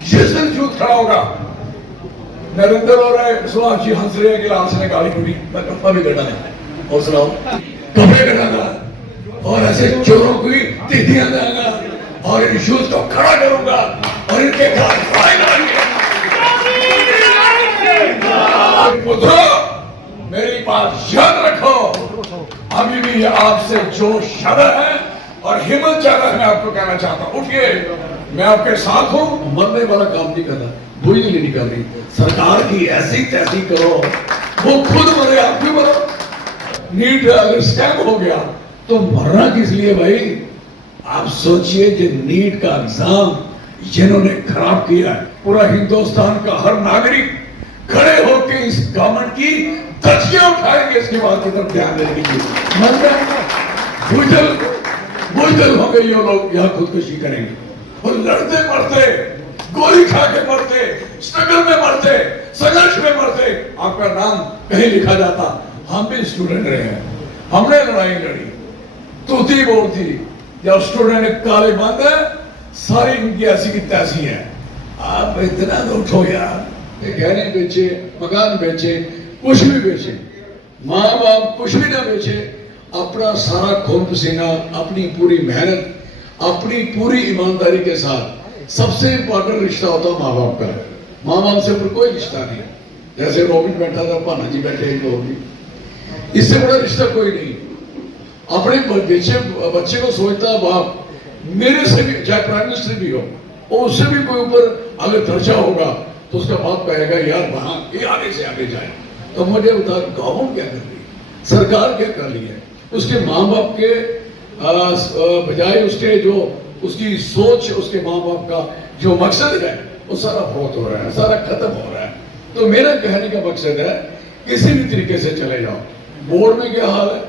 जिस दिन जूत खड़ा होगा, नरेंद्र और सुभाष जी हंस रहे हैं कि लाश ने गाली कुड़ी, मैं कपड़ा भी कटा नहीं, और सुनाओ कपड़े कटागा और ऐसे चोरों की तिथियां देगा और इन शूज को खड़ा करूंगा और इनके खिलाफ लड़ाई लड़ेंगे। पुत्रों, मेरी बात याद रखो, अभी भी आपसे जोश ज्यादा है और हिम्मत ज्यादा है। मैं आपको कहना चाहता हूं, उठिए, मैं आपके साथ हूं। मरने वाला काम नहीं करना, बुरी नहीं निकालनी, सरकार की ऐसी तैसी करो, वो खुद मरे, आप भी मरो। नीट अगर स्कैम हो गया तो मरना किस लिए भाई? आप सोचिए कि नीट का एग्जाम जिन्होंने खराब किया है, पूरा हिंदुस्तान का हर नागरिक खड़े होकर इस गवर्नमेंट की धज्जियां उठाएंगे, इसकी बात की तरफ ध्यान देने की। मर जाएंगे, बुजदल होंगे ये लोग, यहाँ खुदकुशी करेंगे और लड़ते मरते, गोली खा के मरते, स्ट्रगल में मरते, संघर्ष में मरते, आपका नाम कहीं लिखा जाता। हम भी स्टूडेंट रहे हैं, हमने लड़ाई लड़ी, तूती बोलती, जब स्टूडेंट काले बंद है, सारी इनकी ऐसी की तैसी है। आप इतना तो उठो यार, गहने बेचे, मकान बेचे, कुछ भी बेचे, माँ बाप कुछ भी ना बेचे, अपना सारा खून पसीना, अपनी पूरी मेहनत, अपनी पूरी ईमानदारी के साथ, सबसे इंपॉर्टेंट रिश्ता होता है माँ बाप का। माँ बाप से ऊपर कोई रिश्ता नहीं। जैसे रोबिन बैठा था, पाना जी बैठे हैं, लोग भी, इससे बड़ा रिश्ता कोई नहीं। अपने बच्चे को सोचता बाप, मेरे से भी, चाहे प्राइम मिनिस्टर भी हो, और उससे भी कोई ऊपर अगर दर्जा होगा तो उसका बाप कहेगा यार वहां ये आगे से आगे जाए। तो मुझे बता, गवर्नमेंट क्या कर रही है, सरकार क्या कर रही है? उसके माँ बाप के बजाय उसके जो उसकी सोच, उसके माँ बाप का जो मकसद है, वो सारा बहुत हो रहा है, सारा खत्म हो रहा है। तो मेरा कहने का मकसद है, किसी भी तरीके से चले जाओ। बोर्ड में क्या हाल है,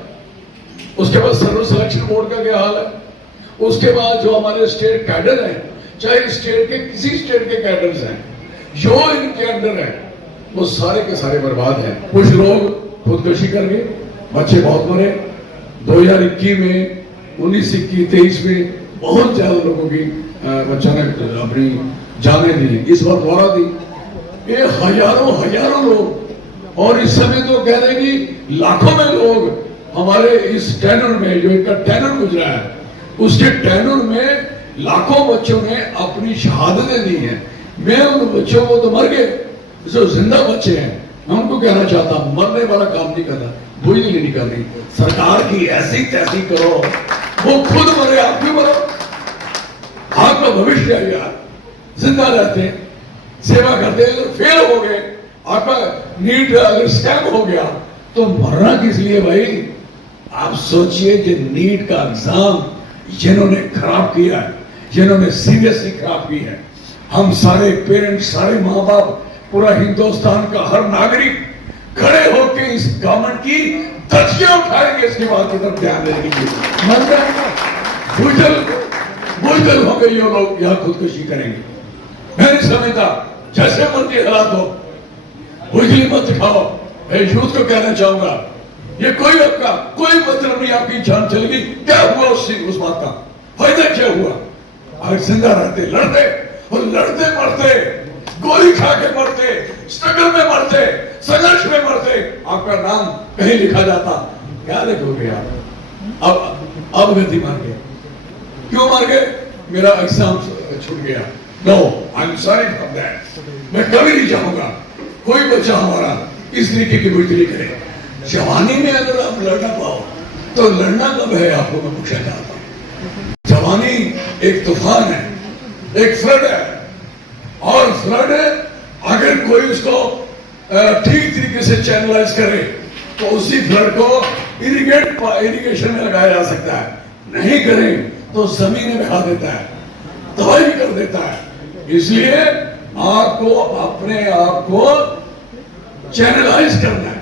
उसके बाद सर्विस सिलेक्शन बोर्ड का क्या हाल है, उसके बाद जो हमारे स्टेट कैडर हैं, चाहे स्टेट के किसी स्टेट के कैडर्स हैं, जो इनके अंडर है, वो सारे के सारे बर्बाद हैं। कुछ लोग खुदकुशी कर गए, बच्चे बहुत मरे। 2021 में, 19-21-23 में बहुत ज्यादा लोगों की बच्चों ने अपनी जानें दी, इस बार दोहरा दी। ये हजारों लोग, और इस समय तो कह रहे कि लाखों में लोग हमारे इस टैनर में, जो इनका टैनर गुजरा है, उसके टैनर में लाखों बच्चों ने अपनी शहादतें दी हैं। मैं उन बच्चों को तो मर गए, जो जिंदा बच्चे हैं, मैं उनको कहना चाहता हूं, मरने वाला काम नहीं करना, बुरी नहीं निकालनी, सरकार की ऐसी तैसी करो, वो खुद मरे, आप भी मरो। आपका भविष्य है यार, जिंदा रहते, सेवा करते, अगर फेल हो गए, आपका नीट अगर स्कैम हो गया तो मरना किस लिए भाई? आप सोचिए कि नीट का एग्जाम जिन्होंने खराब किया है, जिन्होंने सीरियसली खराब की है, हम सारे पेरेंट्स, सारे माँ बाप, पूरा हिंदुस्तान का हर नागरिक खड़े होकर इस गवर्नमेंट की धज्जियां उठाएंगे, इसकी बात की तरफ ध्यान देने की। मर जाएंगे, बुजदल होंगे ये लोग, यहाँ खुदकुशी करेंगे। मैं नहीं समझता, जैसे मर्जी हालात हो, बुजदली मत दिखाओ। मैं यूथ को कहना चाहूंगा, ये कोई आपका कोई मतलब नहीं, आपकी जान चली गई, क्या हुआ उससे, उस बात का फायदा क्या हुआ? अगर जिंदा रहते, लड़ते और लड़ते मरते, गोली खा के मरते, स्ट्रगल में मरते, संघर्ष में मरते, आपका नाम कहीं लिखा जाता। क्या लिखोगे आप? अब गति मार गए, क्यों मार गए? मेरा एग्जाम छूट गया। No, I am sorry for that. मैं कभी नहीं चाहूंगा कोई बच्चा हमारा इस तरीके की बुजदली करे। जवानी में अगर आप लड़ना पाओ तो लड़ना कब है, आपको मैं पूछना चाहता हूं। जवानी एक तूफान है, एक फ्लड है, और फ्लड अगर कोई उसको ठीक तरीके से चैनलाइज करे तो उसी फ्लड को इरिगेशन में लगाया जा सकता है। नहीं करें तो जमीन में बहा देता है, तबाही कर देता है। इसलिए आपको अपने आप को चैनलाइज करना है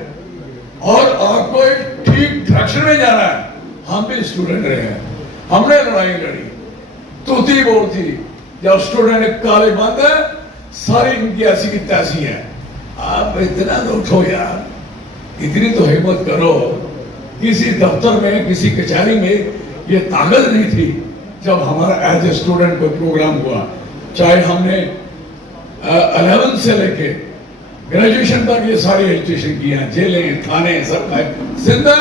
और आपको एक ठीक डायरेक्शन में जाना है। हम भी स्टूडेंट रहे हैं, हमने लड़ाई लड़ी, तूती बोलती, जब स्टूडेंट काले बंद है, सारी इनकी ऐसी की तैसी है। आप इतना तो उठो यार, इतनी तो हिम्मत करो। किसी दफ्तर में, किसी कचहरी में ये ताकत नहीं थी जब हमारा एज ए स्टूडेंट कोई प्रोग्राम हुआ, चाहे हमने 11 से लेके ग्रेजुएशन तक ये सारी एजुकेशन की है, जेलें थाने सब जिंदा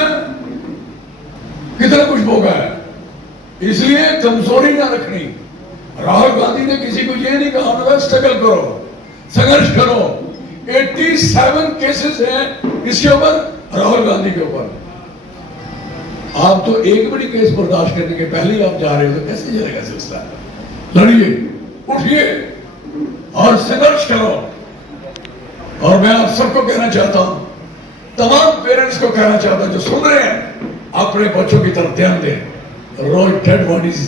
कितना कुछ भोगा है। इसलिए कमजोरी ना रखनी। राहुल गांधी ने किसी को ये नहीं कहा होगा स्ट्रगल करो, संघर्ष करो। 87 केसेस हैं किसके ऊपर? राहुल गांधी के ऊपर। आप तो एक बड़ी केस बर्दाश्त करने के पहले ही आप जा रहे हो, तो कैसे चलेगा सिलसिला? लड़िए, उठिए और संघर्ष करो। और मैं आप सबको कहना चाहता हूं, तमाम पेरेंट्स को कहना चाहता हूं जो सुन रहे हैं, अपने बच्चों की तरफ ध्यान दें। रोज डेड बॉडीज,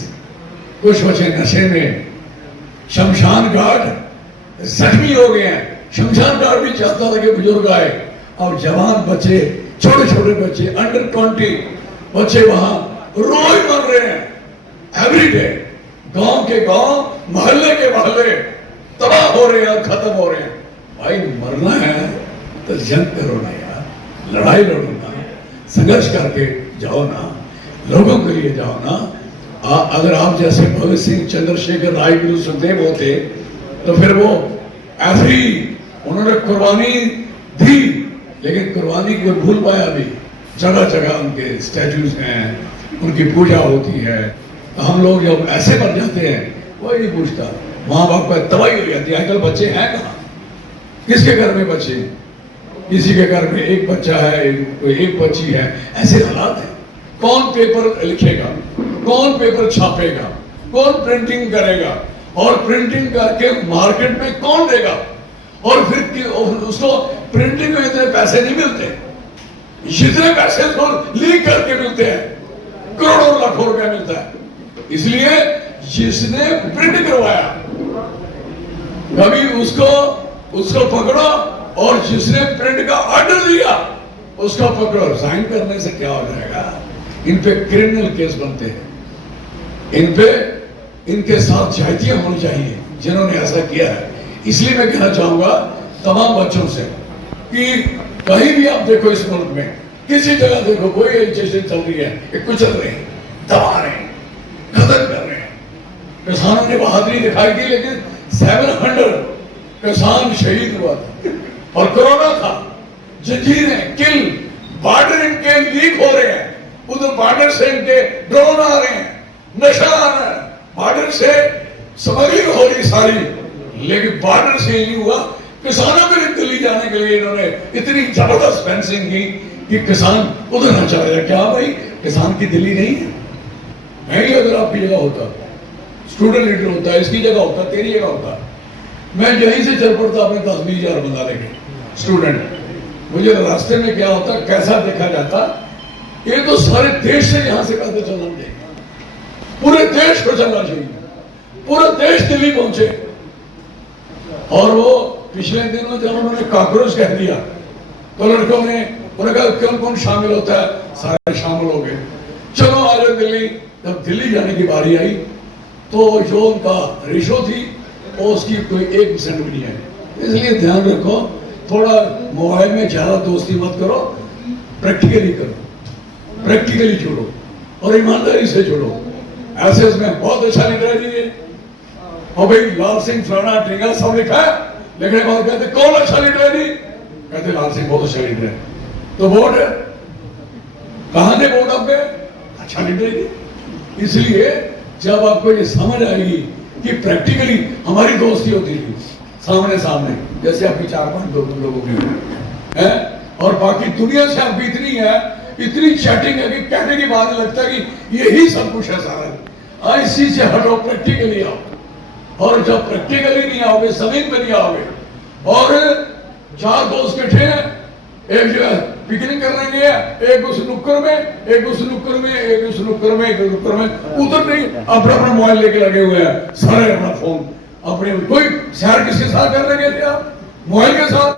कुछ बच्चे नशे में, शमशान घाट जख्मी हो गए हैं। शमशान घाट भी चाहता था कि बुजुर्ग आए, अब जवान बच्चे, छोटे छोटे बच्चे, अंडर 20 बच्चे वहां रोज मर रहे हैं एवरी डे। गांव के गांव, मोहल्ले के मोहल्ले तबाह हो रहे हैं, खत्म हो रहे हैं। भाई मरना है तो जंग करो ना यार, लड़ाई लड़ो ना, संघर्ष करके जाओ ना, लोगों के लिए जाओ ना। अगर आप जैसे भगत सिंह, चंद्रशेखर, राजगुरु, सुखदेव होते तो फिर वो ऐसी उन्होंने कुर्बानी दी, लेकिन कुर्बानी को भूल पाया भी। जगह जगह उनके स्टैचूज हैं, उनकी पूजा होती है। हम लोग जब ऐसे बन जाते हैं, कोई नहीं पूछता, माँ बाप का तबाही हो जाती है। आजकल बच्चे हैं कहाँ? किसके घर में बच्चे? किसी के घर में एक बच्चा है, एक बच्ची है। ऐसे हालात है। कौन पेपर लिखेगा, कौन पेपर छापेगा, कौन प्रिंटिंग करेगा, और प्रिंटिंग करके मार्केट में कौन देगा? और फिर उसको प्रिंटिंग में इतने पैसे नहीं मिलते, जितने पैसे तो लीक करके मिलते हैं, करोड़ों लाखों रुपया मिलता है। इसलिए जिसने प्रिंट करवाया, कभी उसको पकड़ो, और जिसने प्रिंट का ऑर्डर दिया उसको पकड़ो। साइन करने से क्या हो जाएगा? इन पे क्रिमिनल केस बनते हैं। इन पे इनके साथ जातियां होनी चाहिए जिन्होंने ऐसा किया है। इसलिए मैं कहना चाहूंगा तमाम बच्चों से कि कहीं भी आप देखो इस मुल्क में, किसी जगह देखो, कोई एजुकेशन चल रही है, कुचल रहे हैं, दबा रहे हैं, खत्म कर रहे हैं। किसानों ने बहादुरी दिखाई थी, लेकिन 700 किसान शहीद हुआ था, और कोरोना था। जंजीरें, किल, बॉर्डर इनके लीक हो रहे हैं, उधर बॉर्डर से इनके ड्रोन आ रहे हैं, नशा आ रहा है, बॉर्डर से स्मगलिंग हो रही सारी, लेकिन बॉर्डर से ही नहीं हुआ। किसानों के लिए दिल्ली जाने के लिए इन्होंने इतनी जबरदस्त फेंसिंग की कि किसान उधर ना चला जाए। क्या भाई, किसान की दिल्ली नहीं है? नहीं, अगर आपकी जगह होता, स्टूडेंट लीडर होता, इसकी जगह होता, तेरी जगह होता, मैं यहीं से चल पड़ता अपने 10-20 हजार बंदा लेके स्टूडेंट। मुझे रास्ते में क्या होता, कैसा देखा जाता, ये तो सारे देश से यहां से कहते चलना चाहिए, पूरे देश को चलना चाहिए, पूरा देश दिल्ली पहुंचे। और वो पिछले दिनों जब उन्होंने कॉकरोच कह दिया, तो लड़कों ने उन्होंने कहा कौन कौन शामिल होता है, सारे शामिल हो गए, चलो आ जाओ दिल्ली। जब दिल्ली जाने की बारी आई तो जो उनका रेशो थी वो उसकी कोई 1% भी नहीं है। इसलिए ध्यान रखो, थोड़ा मोबाइल में ज्यादा दोस्ती मत करो, प्रैक्टिकली करो, प्रैक्टिकली जोड़ो और ईमानदारी से जोड़ो। ऐसे इसमें बहुत अच्छा लिखा है, और भाई लाल सिंह फलाना टीका सब लिखा है, लिखने के बाद कहते कौन अच्छा लीडर है? कहते लाल सिंह बहुत अच्छा लीडर है। तो वोट कहां दे वोट आप पे? अच्छा लीडर है। इसलिए जब आपको ये समझ आएगी कि प्रैक्टिकली हमारी दोस्ती होती थी सामने सामने, जैसे आपकी 4-5 लोगों की है, और बाकी दुनिया से आपकी इतनी है, इतनी चैटिंग है कि कहने की बात लगता है कि यही सब कुछ है सारा। इसी से हटो, प्रैक्टिकली आओ। और जब प्रैक्टिकली नहीं आओगे, जमीन पे नहीं आओगे, और 4 दोस्त इकट्ठे हैं, एक जो है पिकनिक करने गए, एक उस नुक्कड़ में, एक उस नुक्कड़ में, एक उस नुक्कड़ में, एक नुक्कड़ में, उधर नहीं अपना अपना मोबाइल लेके लगे हुए हैं, सारे अपना फोन अपने। कोई शहर किसके साथ करने गए थे आप? मोबाइल के साथ।